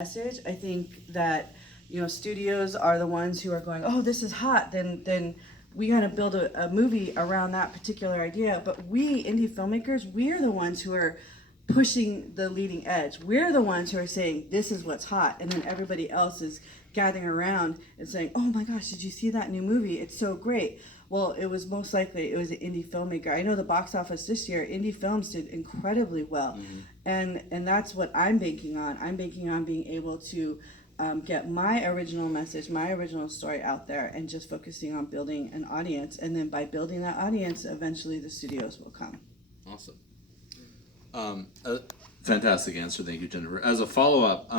message. I think that, studios are the ones who are going, oh, this is hot, then we gotta build a movie around that particular idea. But we, indie filmmakers, we're the ones who are pushing the leading edge. We're the ones who are saying, this is what's hot. And then everybody else is gathering around and saying, oh my gosh, did you see that new movie? It's so great. Well, it was most likely, it was an indie filmmaker. I know the box office this year, indie films did incredibly well. Mm-hmm. And that's what I'm banking on. I'm banking on being able to get my original message, my original story out there, and just focusing on building an audience. And then by building that audience, eventually the studios will come. Awesome. Fantastic answer. Thank you, Jennifer. As a follow-up,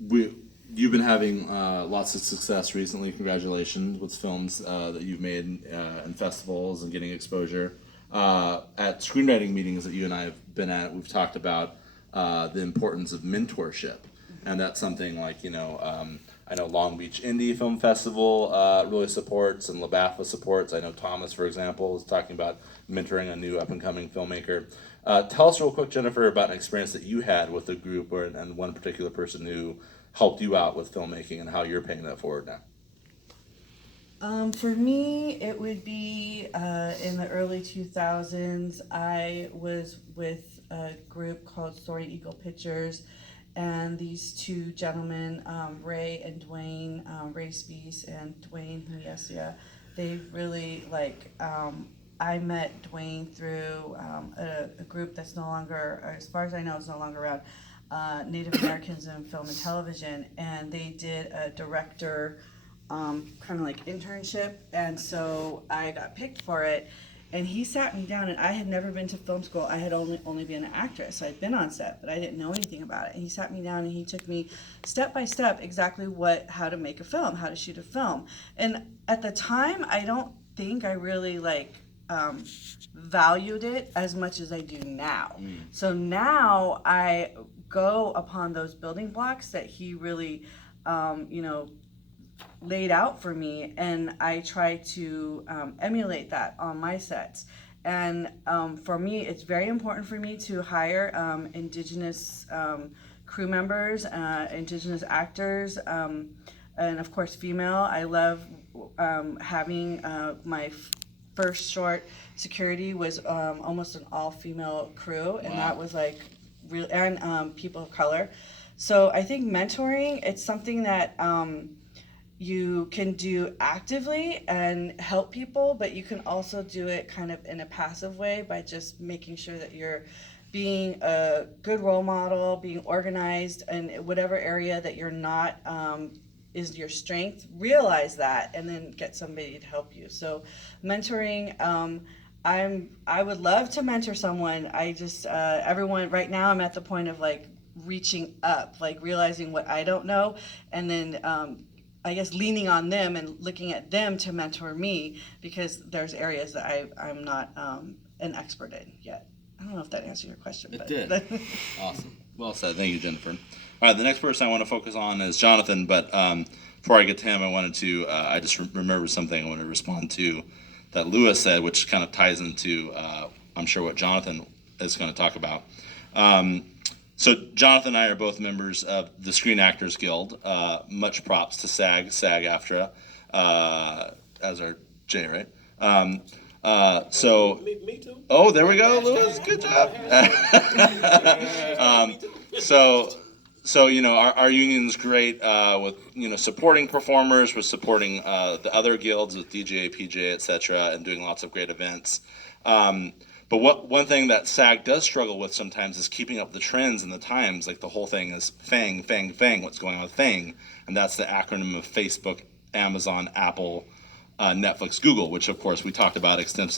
you've been having lots of success recently. Congratulations with films that you've made in festivals and getting exposure. At screenwriting meetings that you and I have been at, we've talked about the importance of mentorship. And that's something like, I know Long Beach Indie Film Festival really supports, and LBAFA supports. I know Thomas, for example, is talking about mentoring a new up-and-coming filmmaker. Tell us real quick, Jennifer, about an experience that you had with a group and one particular person who helped you out with filmmaking and how you're paying that forward now. For me, it would be in the early 2000s. I was with a group called Soaring Eagle Pictures, and these two gentlemen, Ray and Dwayne, Ray Spees and Dwayne Huyesia, they really, I met Dwayne through a group that's no longer, as far as I know, is no longer around, Native Americans in Film and Television, and they did a director kind of like internship, and so I got picked for it. And he sat me down, and I had never been to film school. I had only been an actress. I'd been on set, but I didn't know anything about it. And he sat me down, and he took me step by step exactly how to make a film, how to shoot a film. And at the time, I don't think I really valued it as much as I do now. So now I go upon those building blocks that he really, laid out for me, and I try to emulate that on my sets. And for me, it's very important for me to hire indigenous crew members, indigenous actors, and of course female. I love having my first short, Security, was almost an all-female crew, and that was real, and people of color. So I think mentoring, it's something that you can do actively and help people, but you can also do it kind of in a passive way by just making sure that you're being a good role model, being organized, and whatever area that you're not is your strength, realize that, and then get somebody to help you. So mentoring, I would love to mentor someone. I just, everyone, right now I'm at the point of reaching up, realizing what I don't know, and then I guess leaning on them and looking at them to mentor me, because there's areas that I'm not an expert in yet. I don't know if that answered your question. It did. Awesome. Well said. Thank you, Jennifer. All right, the next person I want to focus on is Jonathan, but before I get to him, I wanted to, I just remembered something I want to respond to that Lewis said, which kind of ties into, I'm sure, what Jonathan is going to talk about. So Jonathan and I are both members of the Screen Actors Guild. Much props to SAG-AFTRA, as our Jay, right? So me too. Oh, there we go, Lewis. Good job. So our union's great with supporting performers, with supporting the other guilds with DJ, PJ, etc., and doing lots of great events. But one thing that SAG does struggle with sometimes is keeping up the trends and the times. Like the whole thing is FANG, what's going on with FANG? And that's the acronym of Facebook, Amazon, Apple, Netflix, Google, which of course we talked about extensively